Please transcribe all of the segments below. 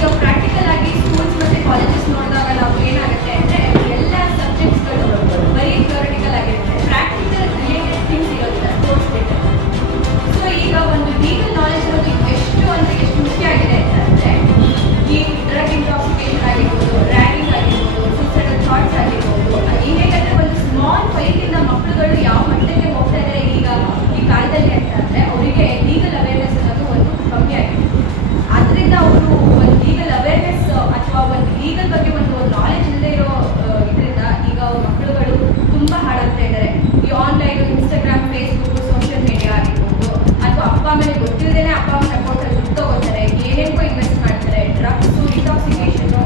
ಈಗ ಪ್ರಾಕ್ಟಿಕಲ್ ಆಗಿ ಸ್ಕೂಲ್ಸ್ ಮತ್ತೆ ಕಾಲೇಜಸ್ ನೋಡಿದಾಗ ನಾವು ಏನಾಗುತ್ತೆ ಅಂದ್ರೆ ಎಲ್ಲ ಸಬ್ಜೆಕ್ಟ್ಸ್ಗಳು ಬರೀ ಥಿಯರಿಟಿಕಲ್ ಆಗಿರುತ್ತೆ, ಪ್ರಾಕ್ಟಿಕಲ್ ರಿಲೇಟೆಡ್ ಥಿಂಗ್ಸ್ ಇರುತ್ತೆ ಸ್ಪೋರ್ಟ್ಸ್ ಡೇ. ಸೊ ಈಗ ಒಂದು ಲೀಗಲ್ ನಾಲೆಜ್ ಅನ್ನೋದು ಎಷ್ಟು ಅಂದ್ರೆ ಎಷ್ಟು ಮುಖ್ಯ ಆಗಿದೆ ಅಂತಂದ್ರೆ ಈ ಡ್ರಗ್ ಇಂಟಾಕ್ಸಿಕೇಷನ್ ಆಗಿರ್ಬೋದು, ರ್ಯಾಗಿಂಗ್ ಆಗಿರ್ಬೋದು, ಸೂಸೈಡಲ್ ಥಾಟ್ಸ್ ಆಗಿರ್ಬೋದು, ಏನೇನಂದ್ರೆ ಒಂದು ಸ್ಮಾಲ್ ವಯಸ್ಸಿಂದ ಮಕ್ಕಳುಗಳು ಯಾವ ಮಟ್ಟಕ್ಕೆ ಹೋಗ್ತಾ ಇದ್ದಾರೆ ಈಗ ಈ ಕಾಲದಲ್ಲಿ ಅಂತಂದ್ರೆ ಅವರಿಗೆ ಲೀಗಲ್ ಅವೇರ್ನೆಸ್ ಅನ್ನೋದು ಒಂದು ಕಮ್ಮಿ ಆಗಿದೆ. ಅದರಿಂದ ಅವರು ಒಂದು ಲೀಗಲ್ ಅವೇರ್ನೆಸ್ ಅಥವಾ ಒಂದು ಲೀಗಲ್ ಬಗ್ಗೆ ಒಂದು ನಾಲೆಜ್ ಇಲ್ಲದೆ ಇರೋ ಇದರಿಂದ ಈಗ ಮಕ್ಕಳುಗಳು ತುಂಬಾ ಹಾಳಾಗ್ತಾ ಇದ್ದಾರೆ. ಈ online, Instagram, Facebook, social media ಆಗಿರ್ಬೋದು, ಅಥವಾ ಅಪ್ಪ ಅಮ್ಮನಿಗೆ ಗೊತ್ತಿಲ್ಲದೇನೆ ಅಪ್ಪ ಅಮ್ಮನ ಅಕೌಂಟಲ್ಲಿ ದುಡ್ಡು ತಗೋತಾರೆ, ಏನೇನೋ ಇನ್ವೆಸ್ಟ್ ಮಾಡ್ತಾರೆ, ಡ್ರಗ್ಸು, ಇಂಟಾಕ್ಸಿಕೇಷನು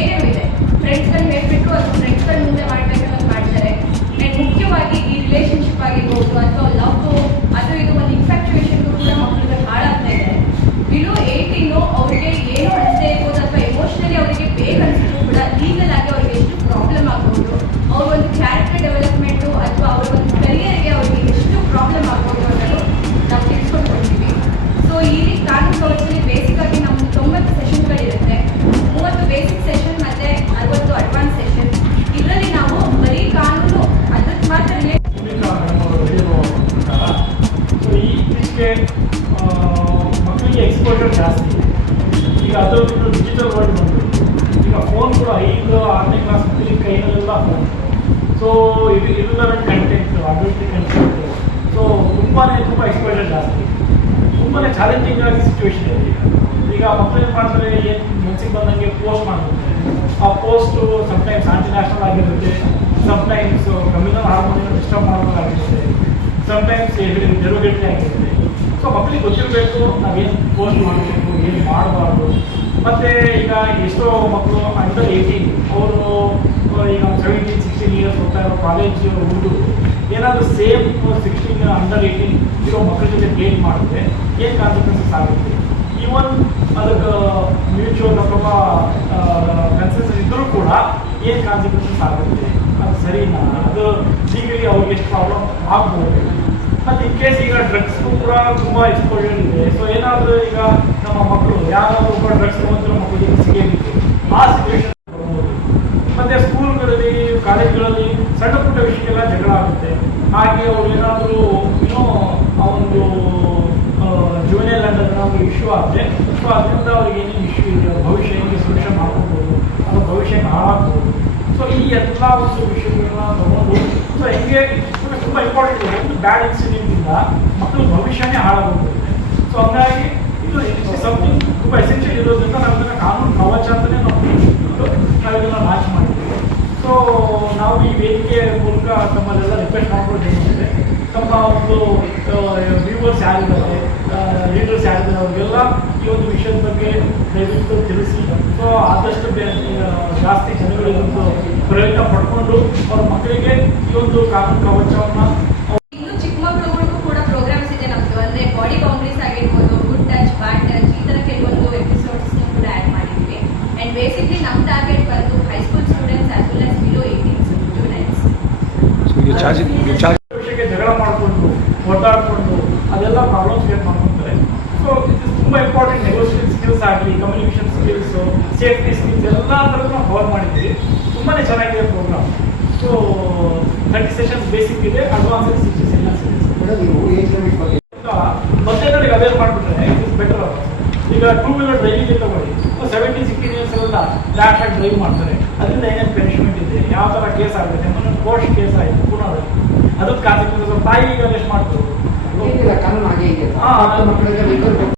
ಏನೇನೋ ಇದೆ. ಫ್ರೆಂಡ್ಸ್ಗಳು ಹೇಳ್ಬಿಟ್ಟು ಅದು ಫ್ರೆಂಡ್ಸ್ಗಳ ಮುಂದೆ ಮಾಡಬೇಕನ್ನೋದು ಮಾಡ್ತಾರೆ. ಆ್ಯಂಡ್ ಮುಖ್ಯವಾಗಿ ಈ ರಿಲೇಷನ್ಶಿಪ್ ಆಗಿರ್ಬೋದು ಅಥವಾ ಲವ್ ಅದು ಇದು ಒಂದು ಇನ್ಫ್ಯಾಕ್ಚುಯೇಷನ್ಗೂ ಕೂಡ ಮಕ್ಕಳುಗಳು ಹಾಳಾಗ್ತಾ ಇದ್ದಾರೆ. ಬಿಲೋ 18 ಅವರಿಗೆ ಏನೋ ಅನಿಸದೇ ಇರ್ಬೋದು ಅಥವಾ ಎಮೋಷನಲಿ ಅವರಿಗೆ ಬೇಕನ್ಸಿದ್ರು ಕೂಡ ಲೀಗಲ್ ಆಗಿ ಅವ್ರಿಗೆ ಎಷ್ಟು ಪ್ರಾಬ್ಲಮ್ ಆಗ್ಬೋದು, ಅವ್ರ ಒಂದು ಕ್ಯಾರೆಕ್ಟರ್ ಡೆವಲಪ್ಮೆಂಟು ಅಥವಾ ಅವ್ರ ಒಂದು ಕರಿಯರ್ಗೆ ಅವ್ರಿಗೆ ಎಷ್ಟು ಪ್ರಾಬ್ಲಮ್ ಆಗ್ಬೋದು ಅನ್ನೋದು ನಾವು ತಿಳ್ಸ್ಕೊಂಡ್ಕೊಳ್ತೀವಿ. ಸೊ ಈ ಕಾನೂನು ಕವಚದಲ್ಲಿ ಬೇಸಿಕ್ ಆಗಿ ನಮ್ಮದು 90 ಸೆಷನ್ಗಳಿರುತ್ತೆ, 30 ಬೇಸಿಕ್ ಸೆಷನ್ ಮತ್ತು 60 ಅಡ್ವಾನ್ಸ್ ಸೆಷನ್. ಇದರಲ್ಲಿ ನಾವು ಬರೀ ಕಾನೂನು ಅದಕ್ಕೆ ಮಾತ್ರ ಮಕ್ಕಳಿಗೆ ಎಕ್ಸ್ಪೋಜರ್ ಜಾಸ್ತಿ. ಈಗ ಅದು ಬಿಟ್ಟು ಡಿಜಿಟಲ್ ವರ್ಲ್ಡ್ ಬಂದು ಈಗ ಫೋನ್ ಕೂಡ 5-6ನೇ ಕ್ಲಾಸ್ ಮಕ್ಕಳಿಗೆ ಕೈನಲ್ಲೆಲ್ಲ ಫೋನ್. ಸೊ ಇದು irrelevant content, adult content, so ತುಂಬಾ ಎಕ್ಸ್ಪೋಜರ್ ಜಾಸ್ತಿ. ತುಂಬಾ ಚಾಲೆಂಜಿಂಗ್ ಆಗಿ ಸಿಚುವೇಶನ್ ಇದೆ. ಈಗ ಮಕ್ಕಳು ಏನು ಮಾಡ್ತಾರೆ, ಏನು ಮನಸ್ಸಿಗೆ ಬಂದಂಗೆ ಪೋಸ್ಟ್ ಮಾಡ್ತಾರೆ. ಆ ಪೋಸ್ಟು ಸಮ್ಟೈಮ್ಸ್ ಆಂಟಿ ನ್ಯಾಷನಲ್ ಆಗಿರುತ್ತೆ, sometimes communal ಹಾರ್ಮೋನಿಯನ್ನು disturb ಮಾಡೋದಾಗಿರುತ್ತೆ, sometimes derogatory ಆಗಿರುತ್ತೆ. ಸೊ ಮಕ್ಕಳಿಗೆ ಗೊತ್ತಿರಬೇಕು ನಾವೇನು ಪೋಸ್ಟ್ ಮಾಡಬೇಕು, ಏನು ಮಾಡಬಾರ್ದು. ಮತ್ತು ಈಗ ಎಷ್ಟೋ ಮಕ್ಕಳು ಅಂಡರ್ 18 ಅವರು ಈಗ 17-16 ಇಯರ್ಸ್ ಹೋಗ್ತಾ ಇರೋ ಕಾಲೇಜ್ ಹುಡುಗರು ಏನಾದರೂ ಸೇಮ್ 16 ಅಂಡರ್ 18 ಇರೋ ಮಕ್ಕಳ ಜೊತೆ ಡೇಟ್ ಮಾಡಿದ್ರೆ ಏನು ಕಾನ್ಸಿಕ್ವೆನ್ಸಸ್ ಆಗುತ್ತೆ. ಈವನ್ ಅದಕ್ಕೆ ಮ್ಯೂಚುವಲ್ ಅಥವಾ ಕನ್ಸೆನ್ಸಸ್ ಇದ್ದರೂ ಕೂಡ ಏನು ಕಾನ್ಸಿಕ್ವೆನ್ಸಸ್ ಆಗುತ್ತೆ, ಅದು ಸರಿನಾ, ಅದು ಲೀಗಲಿ ಅವ್ರಿಗೆ ಎಷ್ಟು ಪ್ರಾಬ್ಲಮ್ ಆಗ್ಬೋದು. ಮತ್ತು ಇನ್ ಕೇಸ್ ಈಗ ಡ್ರಗ್ಸ್ಗೂ ಕೂಡ ತುಂಬ ಎಕ್ಸ್ಪೋಜರ್ ಇದೆ. ಸೊ ಏನಾದರೂ ಈಗ ನಮ್ಮ ಮಕ್ಕಳು ಯಾರಾದರೂ ಒಬ್ಬ ಡ್ರಗ್ಸ್ ತಗೊಂಡಿರೋ ಮಕ್ಕಳಿಗೆ ಸಿಗಬೇಕು, ಆ ಸಿಚುವೇಶನ್ ಬರ್ಬೋದು. ಮತ್ತು ಸ್ಕೂಲ್ಗಳಲ್ಲಿ, ಕಾಲೇಜ್ಗಳಲ್ಲಿ ಸಣ್ಣ ಪುಟ್ಟ ವಿಷಯಕ್ಕೆಲ್ಲ ಜಗಳ ಆಗುತ್ತೆ. ಹಾಗೆ ಅವ್ರು ಏನಾದರೂ ಇನ್ನೂ ಆ ಒಂದು ಜುವೆನೈಲ್ ಅಂತ ಏನಾದರೂ ಇಶ್ಯೂ ಆದರೆ, ಸೊ ಅದರಿಂದ ಅವ್ರಿಗೆ ಏನೇನು ಇಶ್ಯೂ ಇದೆ, ಭವಿಷ್ಯ ಹೆಂಗೆ ಸುರಕ್ಷೆ ಮಾಡ್ಕೋಬೋದು, ಅಥವಾ ಭವಿಷ್ಯಕ್ಕೆ ಹಾಳಾಗ್ಬೋದು. ಸೊ ಈ ಎಲ್ಲ ಒಂದು ವಿಷಯಗಳನ್ನ ತಗೊಂಡು ಸೊ ಹೆಂಗೆ ತುಂಬ ಇಂಪಾರ್ಟೆಂಟ್ ಇದೆ. ಒಂದು ಬ್ಯಾಡ್ ಇನ್ಸಿಡೆಂಟಿಂದ ಮಕ್ಕಳು ಭವಿಷ್ಯನೇ ಹಾಳಾಗೋಗುತ್ತೆ. ಸೊ ಹಂಗಾಗಿ ಇದು ಸಮಥಿಂಗ್ ತುಂಬ ಎಸೆನ್ಷಿಯಲ್ ಇರೋದ್ರಿಂದ ನಾವು ಇದನ್ನು ಕಾನೂನು ಕವಚ ಅಂತಲೇ ನಾವು ಇದನ್ನು ಲಾಂಚ್ ಮಾಡಿದ್ದೀವಿ. ಸೊ ನಾವು ಈ ವೇದಿಕೆ ಮೂಲಕ ತಮ್ಮಲ್ಲೆಲ್ಲ ರಿಕ್ವೆಸ್ಟ್ ಮಾಡ್ಕೊಂಡು ಏನಿದೆ, ತಮ್ಮ ಒಂದು ವ್ಯೂವರ್ಸ್ ಯಾರಿದ್ದಾರೆ, ಲೀಡರ್ಸ್ ಯಾರಿದ್ದಾರೆ, ಅವ್ರಿಗೆಲ್ಲ ಈ ಒಂದು ವಿಷಯದ ಬಗ್ಗೆ ದಯವಿಟ್ಟು ತಿಳಿಸಿ. ಸೊ ಆದಷ್ಟು ಜಾಸ್ತಿ ಜನಗಳು ಇದೊಂದು ಪ್ರಯತ್ನ ಪಡ್ಕೊಂಡು ಅವ್ರ ಮಕ್ಕಳಿಗೆ ಈ ಒಂದು ಕಾನೂನು ಕವಚವನ್ನು. ಇನ್ನು ಚಿಕ್ಕ ಮಕ್ಕಳುಗಳಿಗೂ ಕೂಡ ಪ್ರೋಗ್ರಾಮ್ಸ್ ಇದೆ ನಮ್ಮದು. ಅಂದರೆ ಬಾಡಿ ಬೌಂಡ್ರೀಸ್ ಆಗಿರ್ಬೋದು, ಗುಡ್ ಟಚ್, ಬ್ಯಾಡ್ ಟಚ್, ಈ ಥರ ಕೆಲವೊಂದು ಎಪಿಸೋಡ್ಸ್ನ ಕೂಡ ಆ್ಯಡ್ ಮಾಡಿದ್ವಿ. ಆ್ಯಂಡ್ ಬೇಸಿಕ್ಲಿ ನಮ್ಮ ಟಾರ್ಗೆಟ್ ಬಂದು high school students as well as below 18 students. ವಿಷಯಕ್ಕೆ ಜಗಳ ಮಾಡಿಕೊಂಡು ಹೊಡೆದಾಡಿಕೊಂಡು ಅದೆಲ್ಲ ಪ್ರಾಬ್ಲಮ್ಸ್ ಕ್ರಿಯೇಟ್ ಮಾಡ್ಕೊತಾರೆ. ಸೊ ಇದು ತುಂಬ ಇಂಪಾರ್ಟೆಂಟ್. ನೆಗೋಷಿಯೇಷನ್ ಸ್ಕಿಲ್ಸ್ ಆಗಲಿ, ಕಮ್ಯುನಿಕೇಷನ್ ಸ್ಕಿಲ್ಸು, ಸೇಫ್ಟಿ ಸ್ಕಿಲ್ಸ್ ಎಲ್ಲ ಥರದ್ದು ನಾವು ಕವರ್ ಮಾಡಿದ್ದೀವಿ. ತುಂಬಾ ಚೆನ್ನಾಗಿದೆ ಪ್ರೋಗ್ರಾಮ್. ಸೊ 30 ಸೆಷನ್ಸ್ ಬೇಸಿಕ್ ಇದೆ, ಅಡ್ವಾನ್ಸ್ 60 ಸೆಷನ್ಸ್ ಇದೆ. ಮತ್ತೇನರಿಗೆ ಅವೇರ್ ಮಾಡಿಬಿಟ್ರೆ ಇಟ್ ಇಸ್ ಬೆಟರ್. ಈಗ 2 ವೀಲರ್ ಡ್ರೈವಿಂಗ್ ತಗೊಳ್ಳಿ, 17-16 ಇಯರ್ಸ್ ಎಲ್ಲ ಲ್ಯಾಪ್ ಆಗಿ ಡ್ರೈವ್ ಮಾಡ್ತಾರೆ. ಅದರಿಂದ ಏನೇನು ಪನಿಷ್ಮೆಂಟ್ ಇದೆ, ಯಾವ ಥರ ಕೇಸ್ ಆಗುತ್ತೆ, ಮೊನ್ನೆ ಕೋರ್ಟ್ ಕೇಸ್ ಆಯಿತು ಪುನಃ, ಅದಕ್ಕೆ ಕಾನ್ಸಿಕ್ವೆನ್ಸಸ್ ತಾಯಿ ಈಗ ಅರೆಸ್ಟ್ ಮಾಡ್ತಾರೆ. ಕಾನೂನು ಹಾಗೆ ಇದೆ.